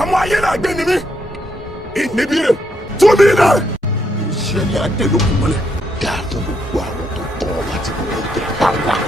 ọmọ ayé náà gbé ni mí ìníbi rẹ̀ fún mi náà ìṣẹ̀lẹ̀ adélókun mọ́lẹ̀ dáa fún gbogbo àwọn tó tọ́ láti mọ̀ ọ́ jẹ́ pàápàá.